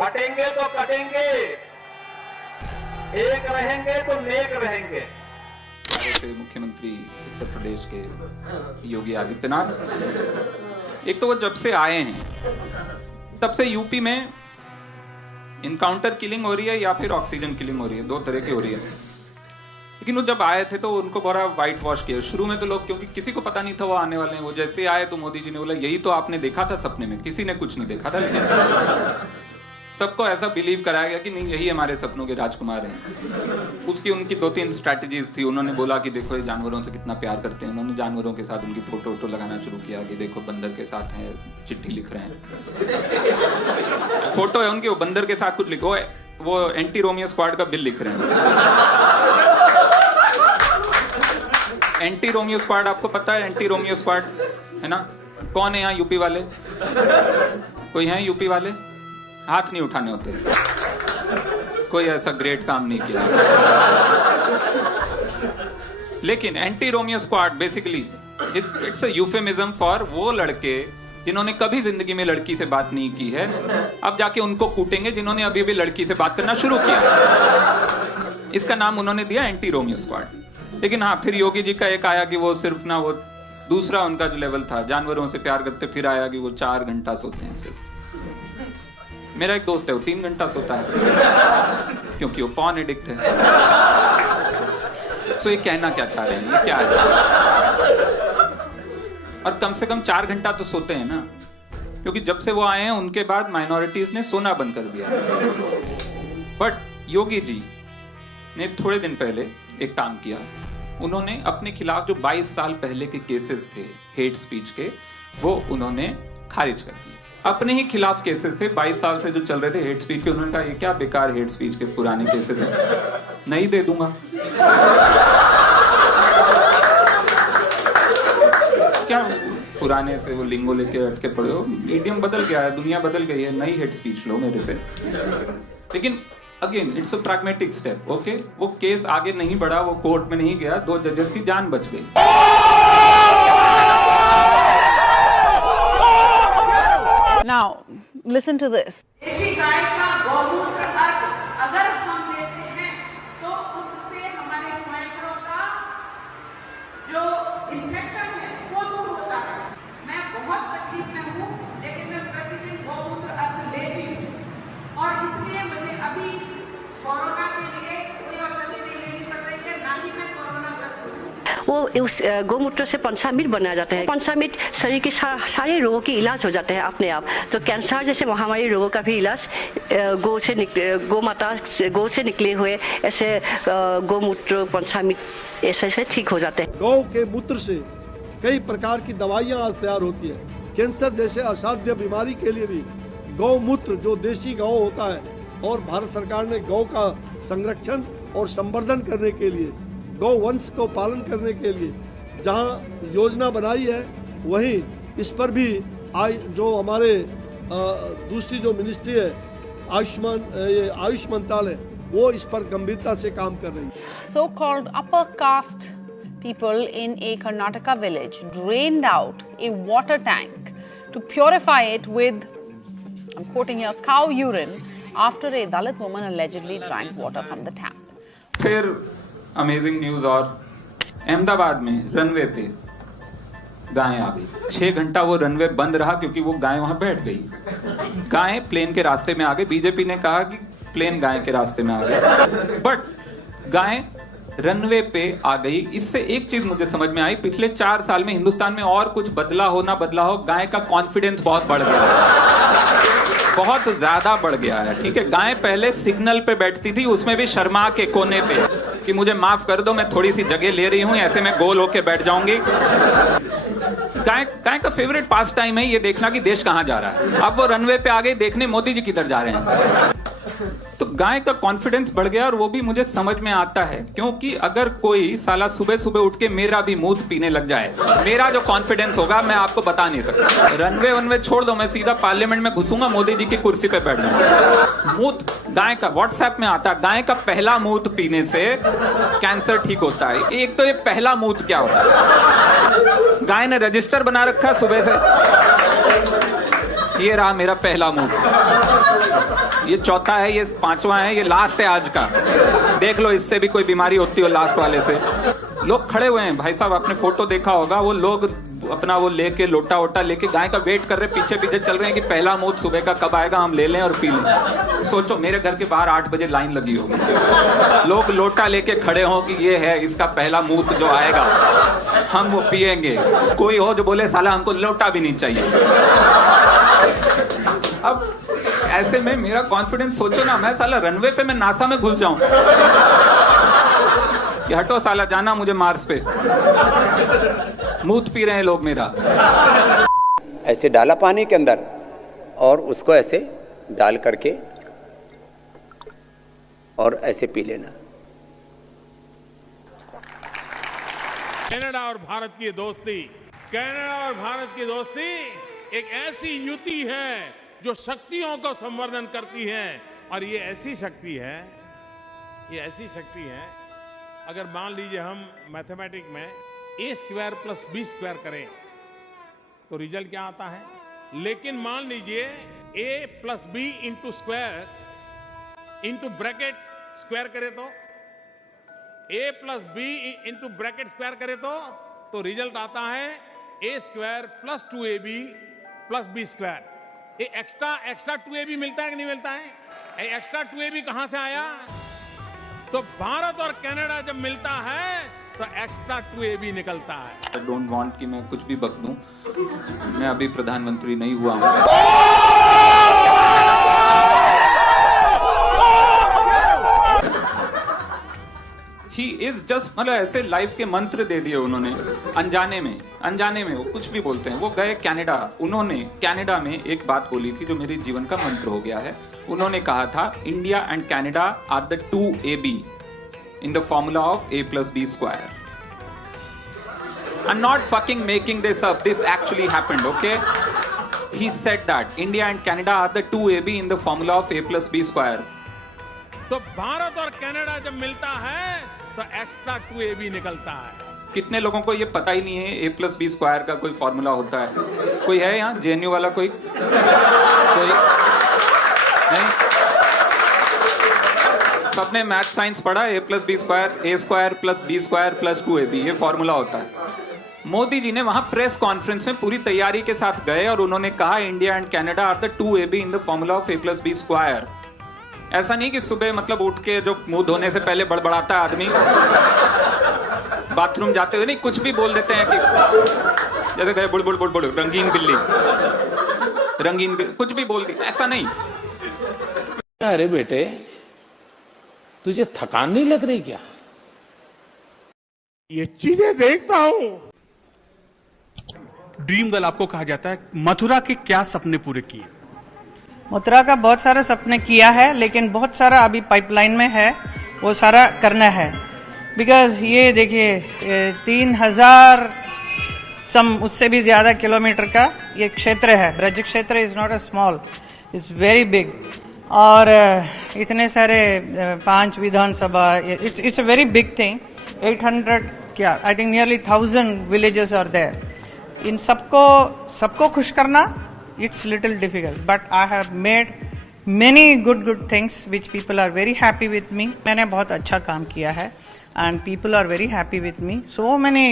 कटेंगे तो कटेंगे, एक रहेंगे तो नेक रहेंगे। मुख्यमंत्री उत्तर प्रदेश के योगी आदित्यनाथ, एक तो वो जब से आए हैं तब से यूपी में इनकाउंटर किलिंग हो रही है या फिर ऑक्सीजन किलिंग हो रही है, दो तरह की हो रही है। लेकिन वो जब आए थे तो उनको बड़ा वाइट वॉश किया शुरू में तो लोग, क्योंकि किसी को पता नहीं था वो आने वाले हैं। वो जैसे आए तो मोदी जी ने बोला यही तो आपने देखा था सपने में, किसी ने कुछ नहीं देखा था, लेकिन सबको ऐसा बिलीव कराया गया कि नहीं यही हमारे सपनों के राजकुमार हैं। उसकी उनकी 2-3 स्ट्रैटेजीज थी। उन्होंने बोला कि देखो ये जानवरों से कितना प्यार करते हैं। उन्होंने जानवरों के साथ उनकी फोटो वोटो लगाना शुरू किया कि देखो बंदर के साथ है, चिट्ठी लिख रहे हैं, फोटो है उनकी, वो बंदर के साथ कुछ लिखो, वो एंटी रोमियो स्क्वाड का बिल लिख रहे हैं। एंटी रोमियो स्क्वाड, आपको पता है एंटी रोमियो स्क्वाड है ना? कौन है यहाँ यूपी वाले? कोई है यूपी वाले? हाथ नहीं उठाने होते, कोई ऐसा ग्रेट काम नहीं किया। लेकिन anti Romeo squad basically it's a euphemism for वो लड़के जिन्होंने कभी जिंदगी में लड़की से बात नहीं की है, अब जाके उनको कूटेंगे जिन्होंने अभी भी लड़की से बात करना शुरू किया। इसका नाम उन्होंने दिया एंटी रोमियो स्क्वाड। लेकिन हाँ, फिर योगी जी का एक आया कि वो सिर्फ ना, वो दूसरा उनका जो लेवल था जानवरों से प्यार करते, फिर आया कि वो 4 घंटा सोते हैं सिर्फ। मेरा एक दोस्त है वो 3 घंटा सोता है क्योंकि वो पॉर्न एडिक्ट है। सो ये कहना क्या चाह रहे हैं, ये क्या है? और कम से कम 4 घंटा तो सोते हैं ना, क्योंकि जब से वो आए हैं उनके बाद माइनॉरिटीज ने सोना बंद कर दिया। बट योगी जी ने थोड़े दिन पहले एक काम किया। उन्होंने अपने खिलाफ जो 22 साल पहले के केसेस थे हेट स्पीच के, वो उन्होंने खारिज कर दिए। अपने ही खिलाफ केसेस थे 22 साल से जो चल रहे थे हेट स्पीच के। उन्होंने कहा ये क्या बेकार हेट स्पीच के पुराने केसेस हैं, नहीं दे दूंगा। क्या पुराने से वो लिंगो लेके अटके पड़े हो? मीडियम बदल गया है, दुनिया बदल गई है, नई हेट स्पीच लो मेरे से। लेकिन again it's a pragmatic step. Okay, वो केस आगे नहीं बढ़ा, वो कोर्ट में नहीं गया, 2 जजेस की जान बच गई। Now, listen to this. देशी गाय का गौमूत्र अगर हम लेते हैं तो उससे हमारे फेफड़ों का जो इन्फेक्शन है वो दूर होता है। मैं बहुत तकलीफ में हूँ, लेकिन मैं प्रतिदिन गौमूत्र अर्क लेती हूँ और इसलिए मुझे अभी कोरोना के लिए कोई औषधि नहीं लेनी पड़ रही है, ना ही मैं कोरोना ग्रस्त हूँ। वो उस गौमूत्र से पंचामृत बनाया जाता है। पंचामृत शरीर के सारे रोगों की इलाज हो जाते हैं अपने आप। तो कैंसर जैसे महामारी रोगों का भी इलाज गौ से निकले हुए ऐसे गौमूत्र पंचामृत ऐसे ठीक हो जाते हैं। गौ के मूत्र से कई प्रकार की दवाइयाँ आज तैयार होती है। कैंसर जैसे असाध्य बीमारी के लिए भी गौमूत्र जो देशी गौ होता है, और भारत सरकार ने गौ का संरक्षण और संवर्धन करने के लिए, गौ वंश को पालन करने के लिए जहां योजना बनाई है, वहीं इस पर भी जो हमारे दूसरी जो मिनिस्ट्री है आयुष मंत्रालय, वो इस पर गंभीरता से काम कर रही है। So-called upper caste people in a Karnataka village drained out a water tank to purify it with, I'm quoting here, cow urine after a Dalit woman allegedly drank water from the tap. फिर amazing news, और अहमदाबाद में runway पे गाय आ गई। 6 घंटा वो runway बंद रहा क्योंकि वो गाय वहां बैठ गई। गाय प्लेन के रास्ते में आ गई। बीजेपी ने कहा कि प्लेन गाय के रास्ते में आ गई, बट गाय रनवे पे आ गई। इससे एक चीज मुझे समझ में आई, पिछले 4 साल में हिंदुस्तान में और कुछ बदला हो ना बदला हो, गाय का कॉन्फिडेंस बहुत बढ़ गया है, बहुत ज्यादा बढ़ गया है। ठीक है, गाय पहले सिग्नल पे बैठती थी, उसमें भी शर्मा के कोने पे कि मुझे माफ कर दो, मैं थोड़ी सी जगह ले रही हूं, ऐसे में गोल होके बैठ जाऊंगी। गाय का फेवरेट पास टाइम है ये देखना कि देश कहां जा रहा है। अब वो रनवे पे आ गई, देखने मोदी जी किधर जा रहे हैं। तो गाय का कॉन्फिडेंस बढ़ गया, और वो भी मुझे समझ में आता है, क्योंकि अगर कोई साला सुबह सुबह उठ के मेरा भी मूत पीने लग जाए, मेरा जो कॉन्फिडेंस होगा मैं आपको बता नहीं सकता। रनवे वनवे छोड़ दो, मैं सीधा पार्लियामेंट में घुसूंगा, मोदी जी की कुर्सी पे बैठ जाऊंगा। मूत गाय का व्हाट्सएप में आता है, गाय का पहला मूत पीने से कैंसर ठीक होता है। एक तो ये पहला मूत क्या होता है, गाय ने रजिस्टर बना रखा सुबह से, ये रहा मेरा पहला मूड, ये चौथा है, ये पांचवा है, ये लास्ट है आज का। देख लो इससे भी कोई बीमारी होती हो लास्ट वाले से। लोग खड़े हुए हैं भाई साहब, आपने फोटो देखा होगा, वो लोग अपना वो लेके लोटा वोटा लेके गाय का वेट कर रहे, पीछे पीछे चल रहे हैं कि पहला मूड सुबह का कब आएगा, हम ले लें और पी लें। सोचो मेरे घर के बाहर 8 बजे लाइन लगी हो, लोग लोटा लेके खड़े हों कि ये है इसका पहला मूड जो आएगा, हम वो पिएंगे। कोई हो जो बोले साला हमको लोटा भी नहीं चाहिए। अब ऐसे में मेरा कॉन्फिडेंस सोचो ना, मैं साला रनवे पे मैं नासा में घुस जाऊं कि हटो साला, जाना मुझे मार्स पे, मूत पी रहे हैं लोग मेरा। ऐसे डाला पानी के अंदर और उसको ऐसे डाल करके और ऐसे पी लेना। कनाडा और भारत की दोस्ती, कनाडा और भारत की दोस्ती एक ऐसी युति है जो शक्तियों को संवर्धन करती है। और ये ऐसी शक्ति है, ये ऐसी शक्ति है, अगर मान लीजिए हम मैथमेटिक्स में a² + b² करें तो रिजल्ट क्या आता है। लेकिन मान लीजिए a + b × square into bracket square करे तो, a + b × ब्रैकेट स्क्वायर करे तो रिजल्ट आता है a² + 2ab + b²। ये एक्स्ट्रा 2ab मिलता है कि नहीं मिलता है? ये एक्स्ट्रा 2ab कहां से आया? तो भारत और कनाडा जब मिलता है तो एक्स्ट्रा 2ab निकलता है। आई डोंट वांट कि मैं कुछ भी बक दूं, मैं अभी प्रधानमंत्री नहीं हुआ हूं। ही इज जस्ट, मतलब ऐसे लाइफ के मंत्र दे दिए उन्होंने अनजाने में वो कुछ भी बोलते हैं। वो गए कनाडा, उन्होंने कनाडा में एक बात बोली थी जो मेरे जीवन का मंत्र हो गया है। उन्होंने कहा था India and Canada are the 2ab in the formula of a + b²। I'm not fucking making this up. This actually happened, okay? He said that India and Canada are the 2ab in the formula of a + b²। तो भारत और Canada जब मिलता है तो extra 2ab निकलता है। कितने लोगों को ये पता ही नहीं है a + b² का कोई फॉर्मूला होता है? कोई है यहाँ JNU वाला? कोई नहीं? सबने मैथ साइंस पढ़ा, a + b² a² + b² + 2ab, ये फॉर्मूला होता है। मोदी जी ने वहां प्रेस कॉन्फ्रेंस में पूरी तैयारी के साथ गए और उन्होंने कहा India and Canada are the 2ab in the formula of a + b²। ऐसा नहीं कि सुबह मतलब उठ के जो मुंह धोने से पहले बड़बड़ाता है आदमी, बाथरूम जाते हुए नहीं कुछ भी बोल देते हैं कि जैसे गए बुड़ बुड़ बुड़ बुड़ रंगीन बिल्ली कुछ भी बोल दी, ऐसा नहीं। अरे बेटे तुझे थकान नहीं लग रही क्या? ये चीजें देखता हूं। ड्रीम गर्ल आपको कहा जाता है, मथुरा के क्या सपने पूरे किए? मथुरा का बहुत सारे सपने किया है, लेकिन बहुत सारा अभी पाइपलाइन में है, वो सारा करना है। बिकॉज ये देखिए 3000 उससे भी ज्यादा किलोमीटर का ये क्षेत्र है। ब्रज क्षेत्र is not a small, it's very big. और इतने सारे 5 विधानसभा, it's a very big thing. 800 क्या I think nearly 1000 villages are there. इन सबको खुश करना it's little difficult, but I have made many good things which people are very happy with me. मैंने बहुत अच्छा काम किया है and people are very happy with me. So many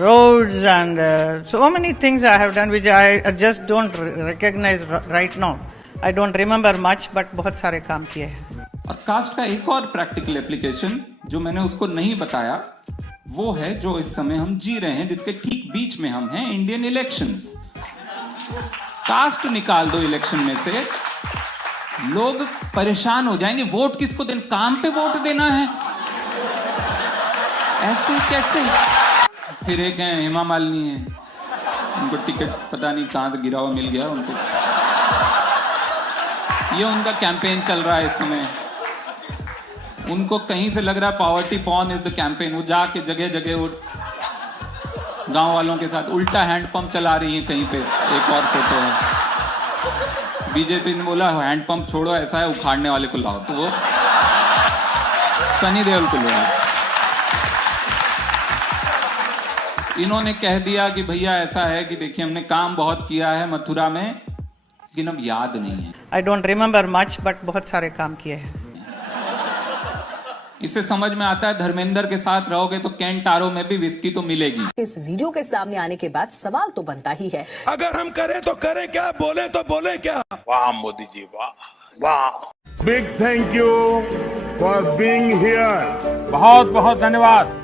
roads and so many things I have done which I just don't recognize right now. I don't remember much, but बहुत सारे काम किए हैं। और कास्ट का एक और प्रैक्टिकल एप्लीकेशन जो मैंने उसको नहीं बताया वो है जो इस समय हम जी रहे हैं, जिसके ठीक बीच में हम हैं, इंडियन इलेक्शंस। कास्ट निकाल दो इलेक्शन में से, लोग परेशान हो जाएंगे। वोट किसको देना? काम पे वोट देना है, ऐसे कैसे? फिर एक है हेमा मालिनी है, उनको टिकट पता नहीं कहां से गिरा हुआ मिल गया उनको, ये उनका कैंपेन चल रहा है इस समय। उनको कहीं से लग रहा है poverty porn is the campaign. वो जाके जगह जगह वो गांव वालों के साथ उल्टा हैंडपंप चला रही है कहीं पे। एक और फोटो है, बीजेपी ने बोला हैंडपंप छोड़ो, ऐसा है उखाड़ने वाले को लाओ, तो वो सनी देओल को ले आए। इन्होंने कह दिया कि भैया ऐसा है कि देखिए हमने काम बहुत किया है मथुरा में, लेकिन अब याद नहीं है। I don't remember much, but बहुत सारे काम किए हैं। इससे समझ में आता है धर्मेंद्र के साथ रहोगे तो कैंटारो में भी विस्की तो मिलेगी। इस वीडियो के सामने आने के बाद सवाल तो बनता ही है, अगर हम करें तो करें क्या, बोले तो बोले क्या। वाह मोदी जी, वाह वाह। Big thank you for being here. बहुत बहुत धन्यवाद।